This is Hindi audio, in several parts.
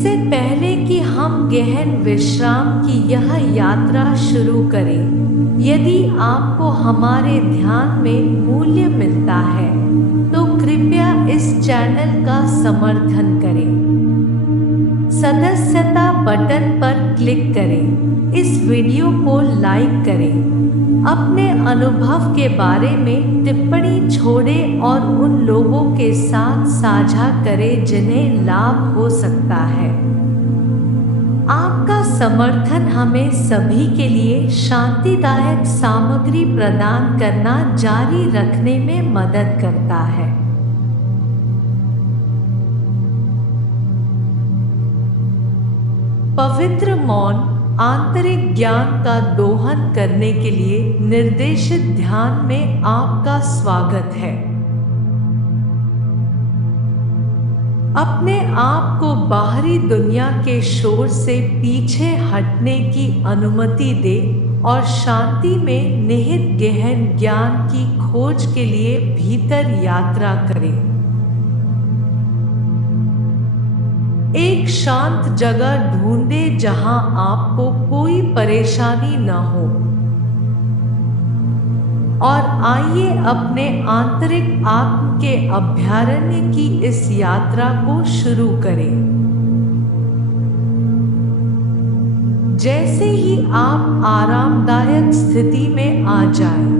इससे पहले कि हम गहन विश्राम की यह यात्रा शुरू करें, यदि आपको हमारे ध्यान में मूल्य मिलता है, तो कृपया इस चैनल का समर्थन करें। सदस्यता बटन पर क्लिक करें, इस वीडियो को लाइक करें, अपने अनुभव के बारे में टिप्पणी छोड़ें और उन लोगों के साथ साझा करें जिन्हें लाभ हो सकता है। आपका समर्थन हमें सभी के लिए शांतिदायक सामग्री प्रदान करना जारी रखने में मदद करता है। पवित्र मौन आंतरिक ज्ञान का दोहन करने के लिए निर्देशित ध्यान में आपका स्वागत है। अपने आप को बाहरी दुनिया के शोर से पीछे हटने की अनुमति दें और शांति में निहित गहन ज्ञान की खोज के लिए भीतर यात्रा करें। एक शांत जगह ढूंढें जहां आपको कोई परेशानी न हो, और आइए अपने आंतरिक आत्म के अभयारण्य की इस यात्रा को शुरू करें। जैसे ही आप आरामदायक स्थिति में आ जाएं,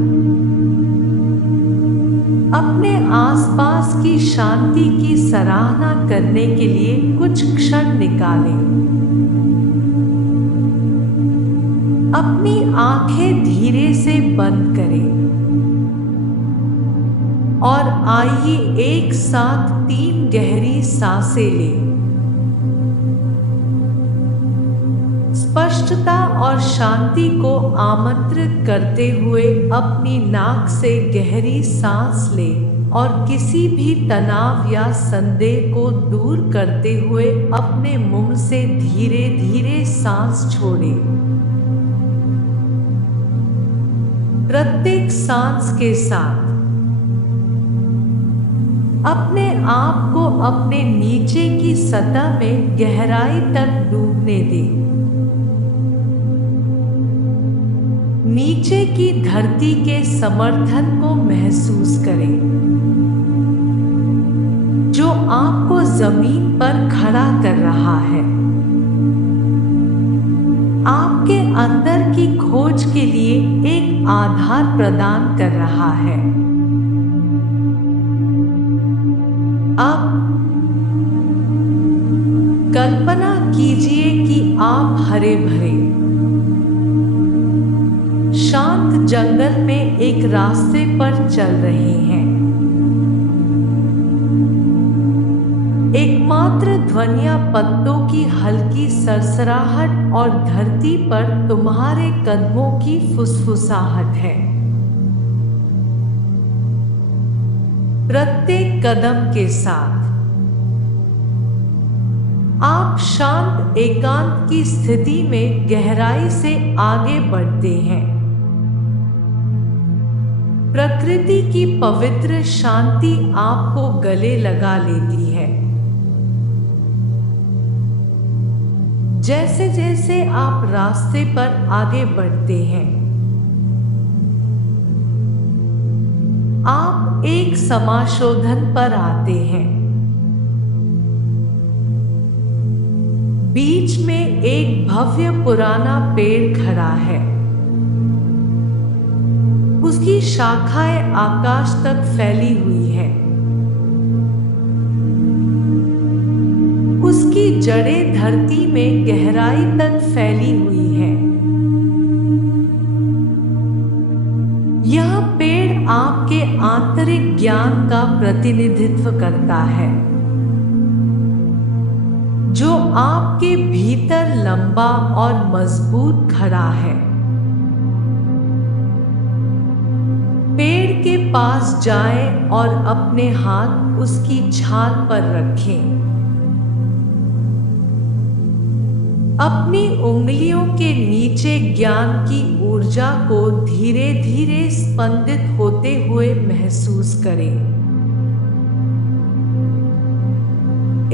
अपने आसपास की शांति की सराहना करने के लिए कुछ क्षण निकालें। अपनी आंखें धीरे से बंद करें और आइए एक साथ 3 गहरी सांसें लें। स्पष्टता और शांति को आमंत्रित करते हुए अपनी नाक से गहरी सांस लें और किसी भी तनाव या संदेह को दूर करते हुए अपने मुंह से धीरे धीरे सांस छोड़ें। प्रत्येक सांस के साथ अपने आप को अपने नीचे की सतह में गहराई तक डूबने दें। नीचे की धरती के समर्थन को महसूस करें, जो आपको जमीन पर खड़ा कर रहा है, आपके अंदर की खोज के लिए एक आधार प्रदान कर रहा है। अब कल्पना कीजिए कि आप हरे भरे शांत जंगल में एक रास्ते पर चल रहे हैं। एकमात्र ध्वनियां पत्तों की हल्की सरसराहट और धरती पर तुम्हारे कदमों की फुसफुसाहट है। प्रत्येक कदम के साथ आप शांत एकांत की स्थिति में गहराई से आगे बढ़ते हैं। प्रकृति की पवित्र शांति आपको गले लगा लेती है। जैसे जैसे आप रास्ते पर आगे बढ़ते हैं, आप एक समाशोधन पर आते हैं। बीच में एक भव्य पुराना पेड़ खड़ा है। उसकी शाखाएं आकाश तक फैली हुई है। उसकी जड़ें धरती में गहराई तक फैली हुई है। यह पेड़ आपके आंतरिक ज्ञान का प्रतिनिधित्व करता है, जो आपके भीतर लंबा और मजबूत खड़ा है। पेड़ के पास जाएं और अपने हाथ उसकी छाल पर रखें। अपनी उंगलियों के नीचे ज्ञान की ऊर्जा को धीरे धीरे स्पंदित होते हुए महसूस करें।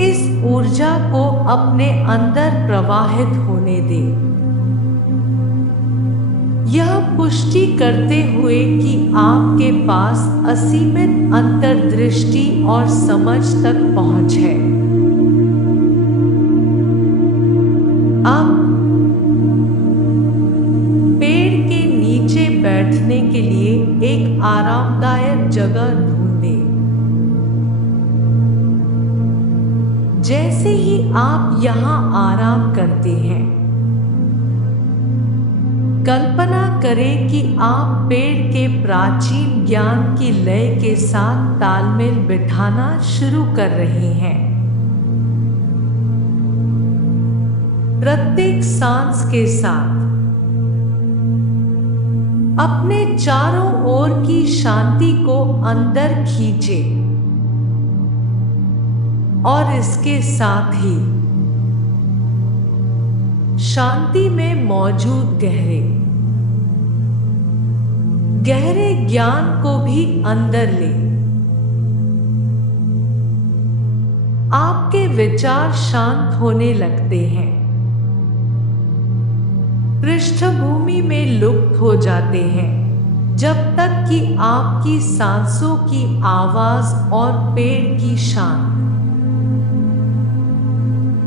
इस ऊर्जा को अपने अंदर प्रवाहित होने दें। यह पुष्टि करते हुए कि आपके पास असीमित अंतर्दृष्टि और समझ तक पहुंच है। अब पेड़ के नीचे बैठने के लिए एक आरामदायक जगह ढूंढें। जैसे ही आप यहाँ आराम करते हैं, कल्पना करें कि आप पेड़ के प्राचीन ज्ञान की लय के साथ तालमेल बिठाना शुरू कर रहे हैं। प्रत्येक सांस के साथ अपने चारों ओर की शांति को अंदर खींचें और इसके साथ ही शांति में मौजूद गहरे ज्ञान को भी अंदर ले। आपके विचार शांत होने लगते हैं, पृष्ठभूमि में लुप्त हो जाते हैं, जब तक कि आपकी सांसों की आवाज और पेड़ की शांत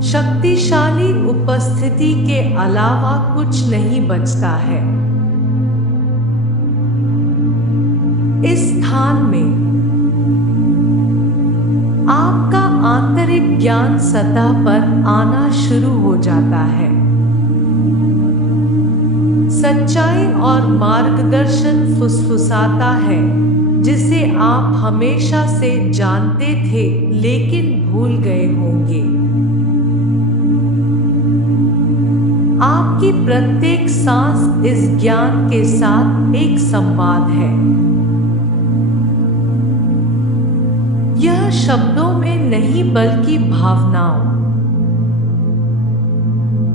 शक्तिशाली उपस्थिति के अलावा कुछ नहीं बचता है। इस स्थान में आपका आंतरिक ज्ञान सतह पर आना शुरू हो जाता है। सच्चाई और मार्गदर्शन फुसफुसाता है, जिसे आप हमेशा से जानते थे लेकिन भूल गए होंगे। आपकी प्रत्येक सांस इस ज्ञान के साथ एक संवाद है। यह शब्दों में नहीं बल्कि भावनाओं,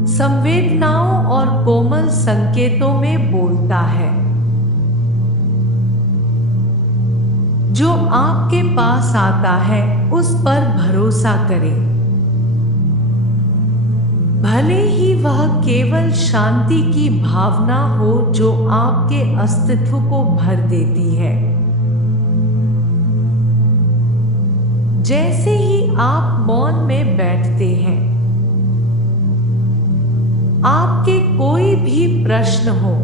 संवेदनाओं और कोमल संकेतों में बोलता है। जो आपके पास आता है उस पर भरोसा करें, भले ही वह केवल शांति की भावना हो जो आपके अस्तित्व को भर देती है। जैसे ही आप मौन में बैठते हैं, आपके कोई भी प्रश्न हो,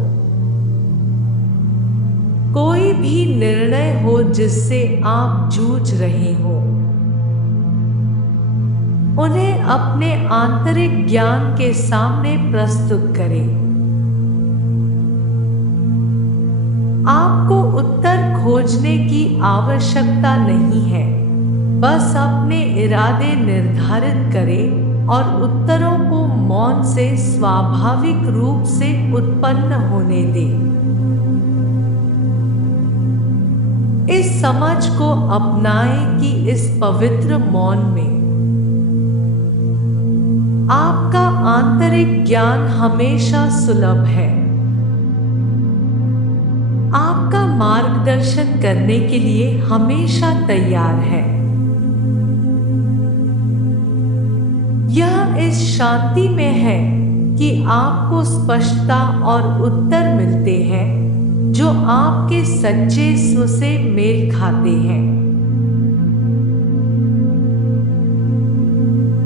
कोई भी निर्णय हो जिससे आप जूझ रहे हो, उन्हें अपने आंतरिक ज्ञान के सामने प्रस्तुत करें। आपको उत्तर खोजने की आवश्यकता नहीं है, बस अपने इरादे निर्धारित करें और उत्तरों को मौन से स्वाभाविक रूप से उत्पन्न होने दें। इस समझ को अपनाएं कि इस पवित्र मौन में आपका आंतरिक ज्ञान हमेशा सुलभ है, आपका मार्गदर्शन करने के लिए हमेशा तैयार है। यह इस शांति में है कि आपको स्पष्टता और उत्तर मिलते हैं जो आपके सच्चे स्व से मेल खाते हैं।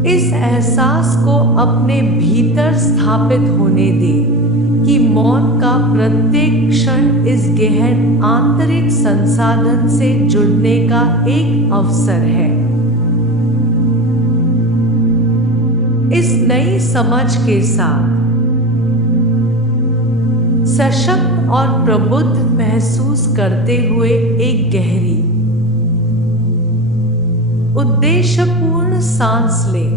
इस एहसास को अपने भीतर स्थापित होने दें कि मौन का प्रत्येक क्षण इस गहन आंतरिक संसाधन से जुड़ने का एक अवसर है। इस नई समझ के साथ सशक्त और प्रबुद्ध महसूस करते हुए एक गहरी, उद्देश्यपूर्ण सांस लें।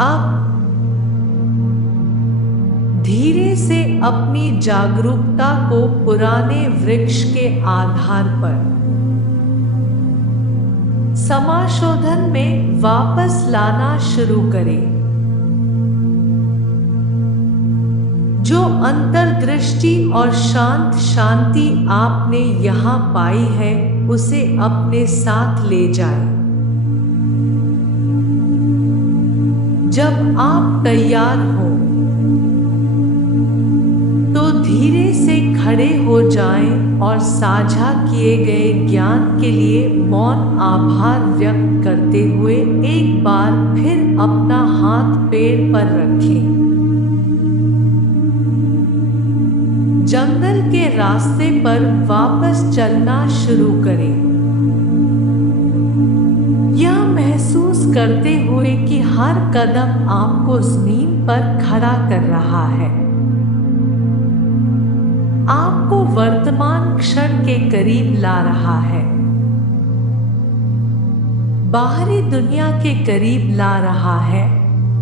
अब धीरे से अपनी जागरूकता को पुराने वृक्ष के आधार पर समाशोधन में वापस लाना शुरू करें। जो अंतर्दृष्टि और शांत शांति आपने यहाँ पाई है, उसे अपने साथ ले जाएं। जब आप तैयार हो तो धीरे से खड़े हो जाएं और साझा किए गए ज्ञान के लिए मौन आभार व्यक्त करते हुए एक बार फिर अपना हाथ पैर पर रखें। जंगल के रास्ते पर वापस चलना शुरू करें, यह महसूस करते हुए कि हर कदम आपको ज़मीन पर खड़ा कर रहा है, आपको वर्तमान क्षण के करीब ला रहा है, बाहरी दुनिया के करीब ला रहा है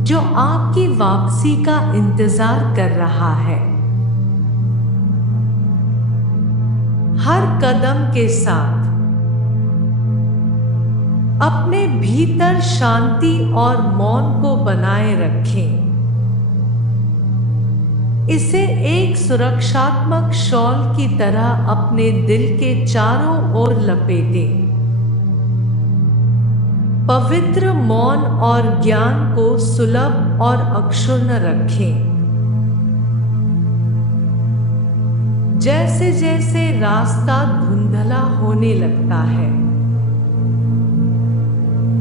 जो आपकी वापसी का इंतजार कर रहा है। हर कदम के साथ अपने भीतर शांति और मौन को बनाए रखें। इसे एक सुरक्षात्मक शॉल की तरह अपने दिल के चारों ओर लपेटें। पवित्र मौन और ज्ञान को सुलभ और अक्षुण्ण रखें। जैसे जैसे रास्ता धुंधला होने लगता है,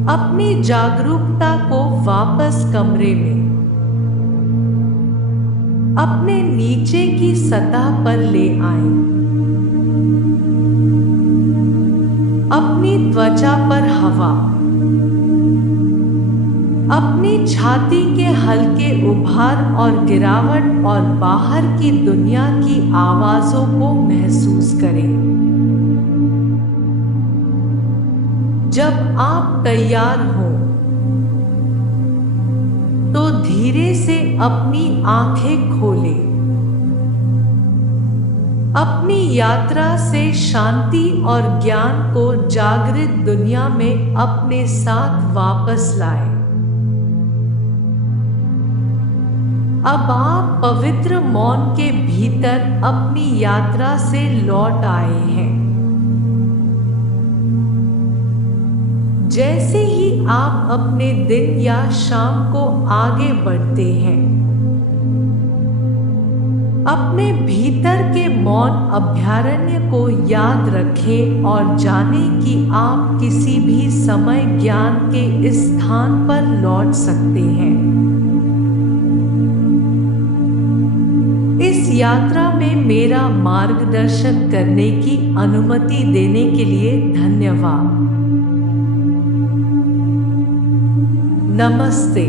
अपनी जागरूकता को वापस कमरे में, अपने नीचे की सतह पर ले आएं। अपनी त्वचा पर हवा, अपनी छाती के हल्के उभार और गिरावट और बाहर की दुनिया की आवाजों को महसूस करें। जब आप तैयार हो तो धीरे से अपनी आंखें खोलें। अपनी यात्रा से शांति और ज्ञान को जागृत दुनिया में अपने साथ वापस लाएं। अब आप पवित्र मौन के भीतर अपनी यात्रा से लौट आए हैं। जैसे ही आप अपने दिन या शाम को आगे बढ़ते हैं, अपने भीतर के मौन अभयारण्य को याद रखें और जानें कि आप किसी भी समय ज्ञान के इस स्थान पर लौट सकते हैं। इस यात्रा में मेरा मार्गदर्शन करने की अनुमति देने के लिए धन्यवाद। नमस्ते।